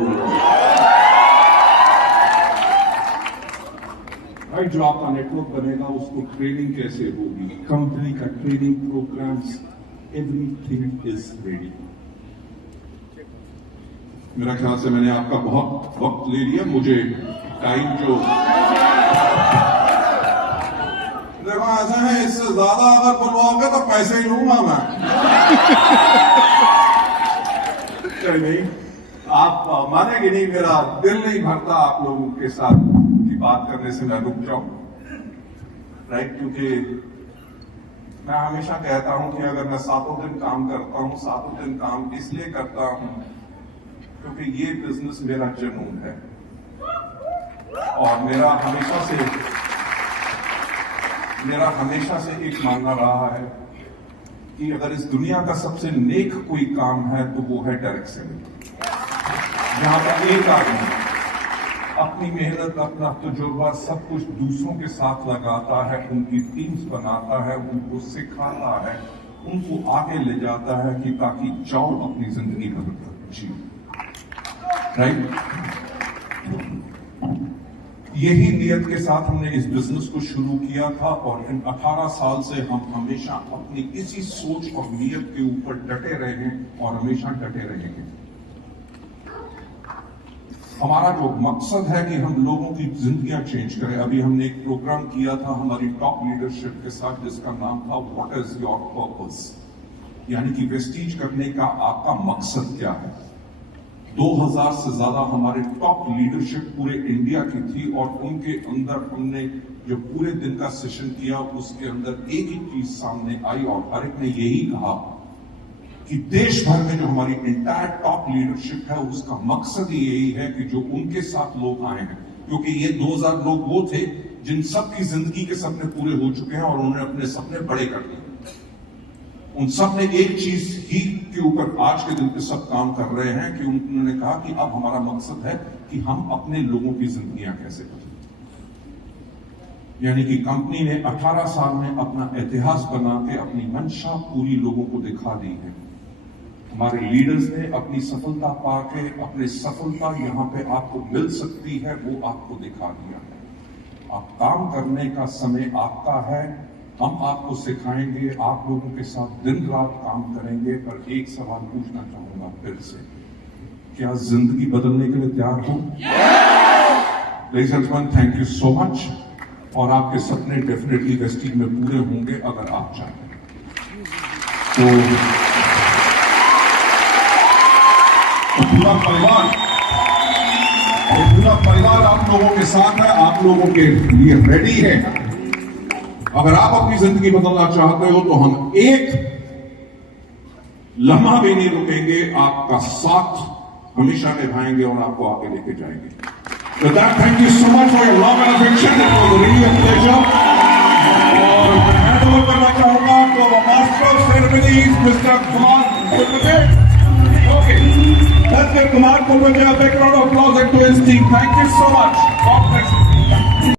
भाई, जो आपका नेटवर्क बनेगा उसको ट्रेनिंग कैसे होगी, कंपनी का training programmes, everything is ready. मेरा ख्याल से मैंने आपका बहुत वक्त ले लिया, मुझे टाइम जो देखो ऐसा है, इससे ज्यादा अगर बुलवाओगे तो पैसे ही लूंगा मैं। नहीं, आप मानेंगे नहीं, मेरा दिल नहीं भरता आप लोगों के साथ की बात करने से मैं रुक जाऊं, राइट? क्योंकि मैं हमेशा कहता हूं कि अगर मैं 7 दिन काम करता हूं, 7 दिन काम इसलिए करता हूं क्योंकि ये बिजनेस मेरा जुनून है। और मेरा हमेशा से एक मानना रहा है कि अगर इस दुनिया का सबसे नेक कोई काम है तो वो है डायरेक्ट सेलिंग, जहां पर एक आदमी अपनी मेहनत, अपना तजुर्बा सब कुछ दूसरों के साथ लगाता है, उनकी टीम्स बनाता है, उनको सिखाता है, उनको आगे ले जाता है कि ताकि जाओ अपनी जिंदगी बदल जी, राइट? यही नियत के साथ हमने इस बिजनेस को शुरू किया था और इन 18 साल से हम हमेशा अपनी इसी सोच और नियत के ऊपर डटे रहे हैं और हमेशा डटे रहेंगे। हमारा जो मकसद है कि हम लोगों की जिंदगियां चेंज करें। अभी हमने एक प्रोग्राम किया था हमारी टॉप लीडरशिप के साथ जिसका नाम था व्हाट इज योर पर्पस, यानी कि वेस्टीज करने का आपका मकसद क्या है। 2000 से ज्यादा हमारे टॉप लीडरशिप पूरे इंडिया की थी और उनके अंदर हमने जो पूरे दिन का सेशन किया उसके अंदर एक ही चीज सामने आई और हर एक ने यही कहा कि देश भर में जो हमारी इंटायर टॉप लीडरशिप है उसका मकसद ही यही है कि जो उनके साथ लोग आए हैं, क्योंकि ये 2000 लोग वो थे जिन सबकी जिंदगी के सपने पूरे हो चुके हैं और उन्होंने अपने सपने बड़े कर दिए। उन सब ने एक चीज ही के ऊपर आज के दिन पे सब काम कर रहे हैं कि उन्होंने कहा कि अब हमारा मकसद है कि हम अपने लोगों की जिंदगियां कैसे बदलें। यानी कि कंपनी ने 18 साल में अपना इतिहास बना के अपनी मंशा पूरी लोगों को दिखा दी है। हमारे लीडर्स ने अपनी सफलता पाके अपनी सफलता यहां पे आपको मिल सकती है वो आपको दिखा दिया है। अब काम करने का समय आपका है, हम आपको सिखाएंगे, आप लोगों के साथ दिन रात काम करेंगे। पर एक सवाल पूछना चाहूंगा फिर से, क्या जिंदगी बदलने के लिए तैयार हो? Ladies and gentleman, thank you so much. और आपके सपने डेफिनेटली वेस्टीज में पूरे होंगे अगर आप चाहें तो। पूरा परिवार आप लोगों के साथ है, आप लोगों के लिए रेडी है। अगर आप अपनी जिंदगी बदलना चाहते हो तो हम एक लम्हा भी नहीं रुकेंगे, आपका साथ हमेशा निभाएंगे और आपको आगे लेके जाएंगे। So that, thank you so much for your love and affection. It was really a pleasure. और मैं हैंड ओवर करना चाहूंगा तो master of ceremonies mister Kumar Kulpate. Okay, let's give Kumar Kulpate a big round of applause and to his team. Thank you.